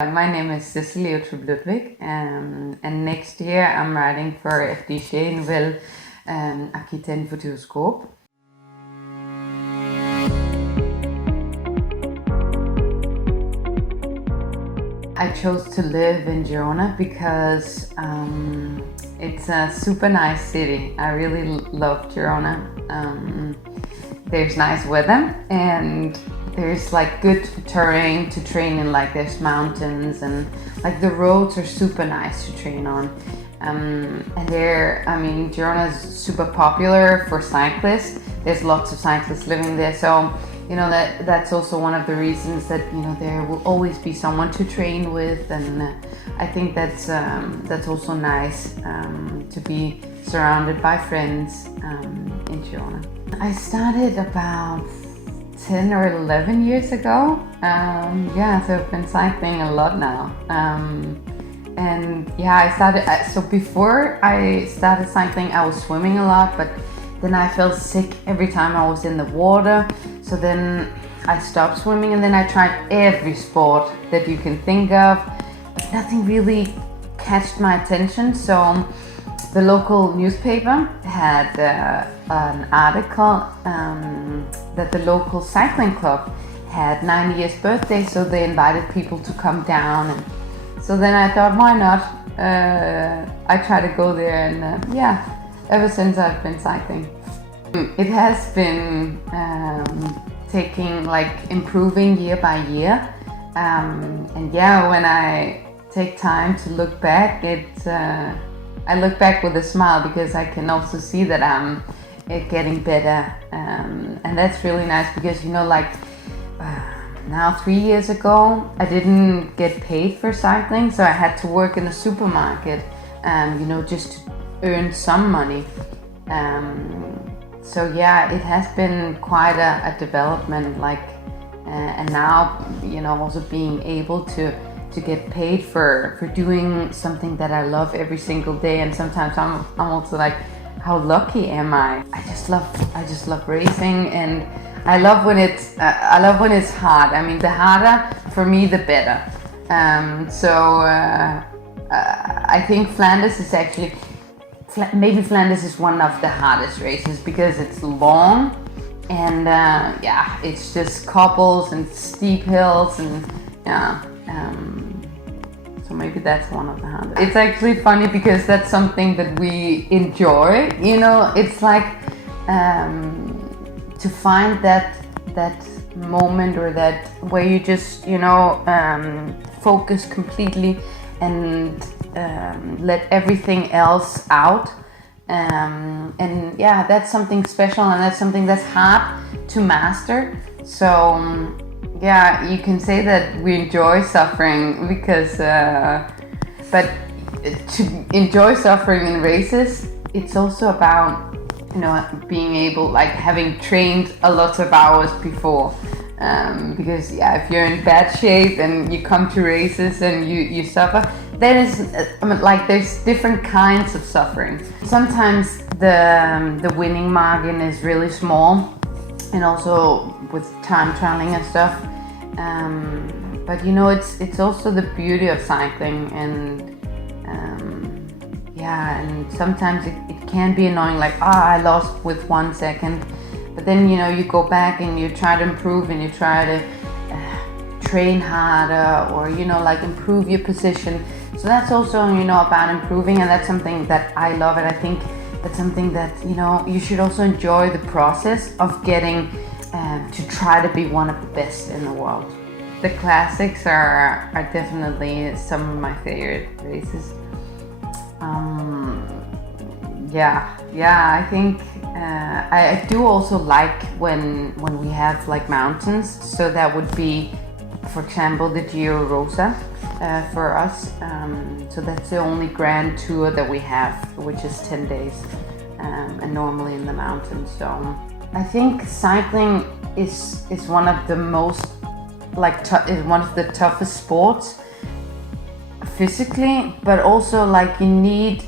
My name is Cecilie Uttrup, and next year I'm writing for FDJ Nouvelle, Aquitaine Futuroescope. I chose to live in Girona because it's a super nice city. I really love Girona. There's nice weather and there's like good terrain to train in, like there's mountains and like the roads are super nice to train on. And Girona is super popular for cyclists. There's lots of cyclists living there, so that's also one of the reasons that there will always be someone to train with, and I think that's also nice to be surrounded by friends in Girona. I started about 10 or 11 years ago. So I've been cycling a lot now. I started, so before I started cycling, I was swimming a lot, but then I felt sick every time I was in the water. So then I stopped swimming, and then I tried every sport that you can think of, but nothing really catched my attention. So the local newspaper had an article that the local cycling club had 90 years birthday, so they invited people to come down. And so then I thought, why not? I try to go there, and ever since I've been cycling. It has been improving year by year. When I take time to look back, I look back with a smile because I can also see that I'm getting better. And that's really nice because, now 3 years ago, I didn't get paid for cycling, so I had to work in a supermarket, just to earn some money. It has been quite a development, and now, also being able to get paid for doing something that I love every single day. And sometimes I'm also like, how lucky am I? I just love racing, and I love when it's hard. I mean, the harder for me, the better. I think Flanders is actually, maybe Flanders is one of the hardest races because it's long, and it's just cobbles and steep hills, and so maybe that's one of the hardest. It's actually funny because that's something that we enjoy. It's like to find that moment, or that where you just focus completely and let everything else out. That's something special, and that's something that's hard to master. So you can say that we enjoy suffering because, but to enjoy suffering in races, it's also about, being able, having trained a lot of hours before. Because if you're in bad shape and you come to races and you suffer, there's different kinds of suffering. Sometimes the winning margin is really small, and also with time trialing and stuff. But it's also the beauty of cycling, and and sometimes it can be annoying, I lost with 1 second. But then you go back and you try to improve, and you try to train harder, or improve your position. So that's also about improving, and that's something that I love, and I think that's something that you should also enjoy the process of getting to try to be one of the best in the world. The classics are definitely some of my favorite races. I think I do also like when we have mountains. So that would be, for example, the Giro Rosa for us. So that's the only grand tour that we have, which is 10 days, and normally in the mountains. So I think cycling is one of the most is one of the toughest sports physically, but also you need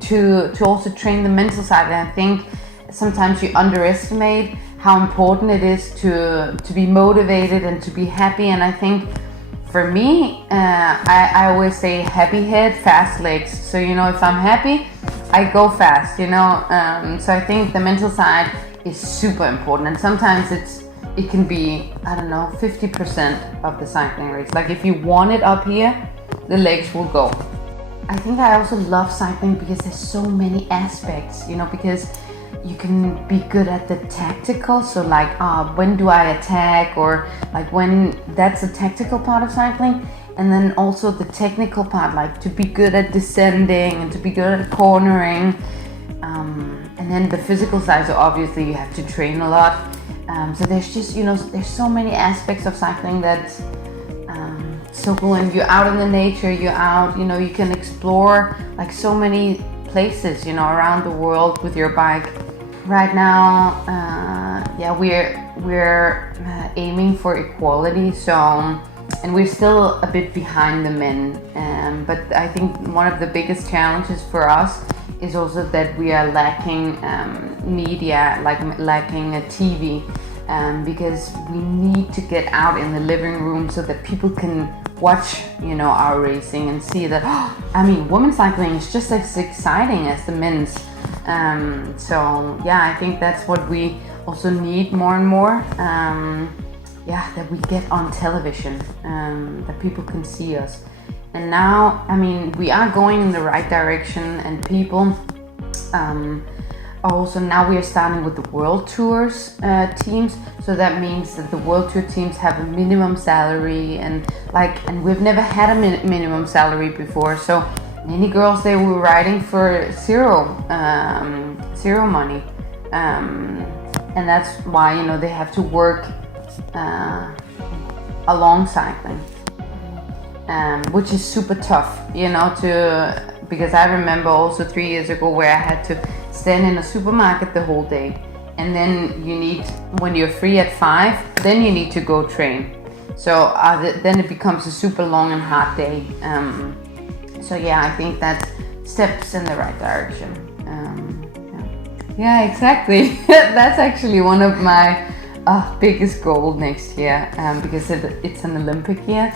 to also train the mental side. And I think sometimes you underestimate how important it is to be motivated and to be happy. And I think for me, I always say happy head, fast legs. So, you know, if I'm happy, I go fast, you know. So I think the mental side is super important. And sometimes it can be, I don't know, 50% of the cycling race. Like if you want it up here, the legs will go. I think I also love cycling because there's so many aspects, you know, because you can be good at the tactical, so like when do I attack, or like when, that's a tactical part of cycling, and then also the technical part, like to be good at descending and to be good at cornering, and then the physical side, so obviously you have to train a lot, so there's just, you know, there's so many aspects of cycling that's so cool. And you're out in the nature, you're out, you know, you can explore like so many places, you know, around the world with your bike. Right now, we're aiming for equality, so, and we're still a bit behind the men, but I think one of the biggest challenges for us is also that we are lacking media, like lacking a TV, because we need to get out in the living room so that people can watch, you know, our racing and see that, I mean, women's cycling is just as exciting as the men's. So yeah, I think that's what we also need more and more. That we get on television, that people can see us. And now, I mean, we are going in the right direction, and people also, now we are starting with the World Tours teams, so that means that the World Tour teams have a minimum salary, and we've never had a minimum salary before, so many girls, they were riding for zero money, and that's why, you know, they have to work along cycling, which is super tough, you know, because I remember also 3 years ago where I had to stand in a supermarket the whole day, and then when you're free at 5, then you need to go train. So then it becomes a super long and hard day. So yeah, I think that's steps in the right direction. Yeah, exactly. That's actually one of my biggest goals next year, because it's an Olympic year.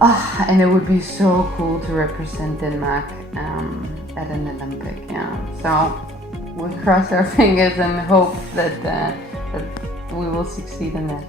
And it would be so cool to represent Denmark at an Olympic. Yeah. So we cross our fingers and hope that we will succeed in that.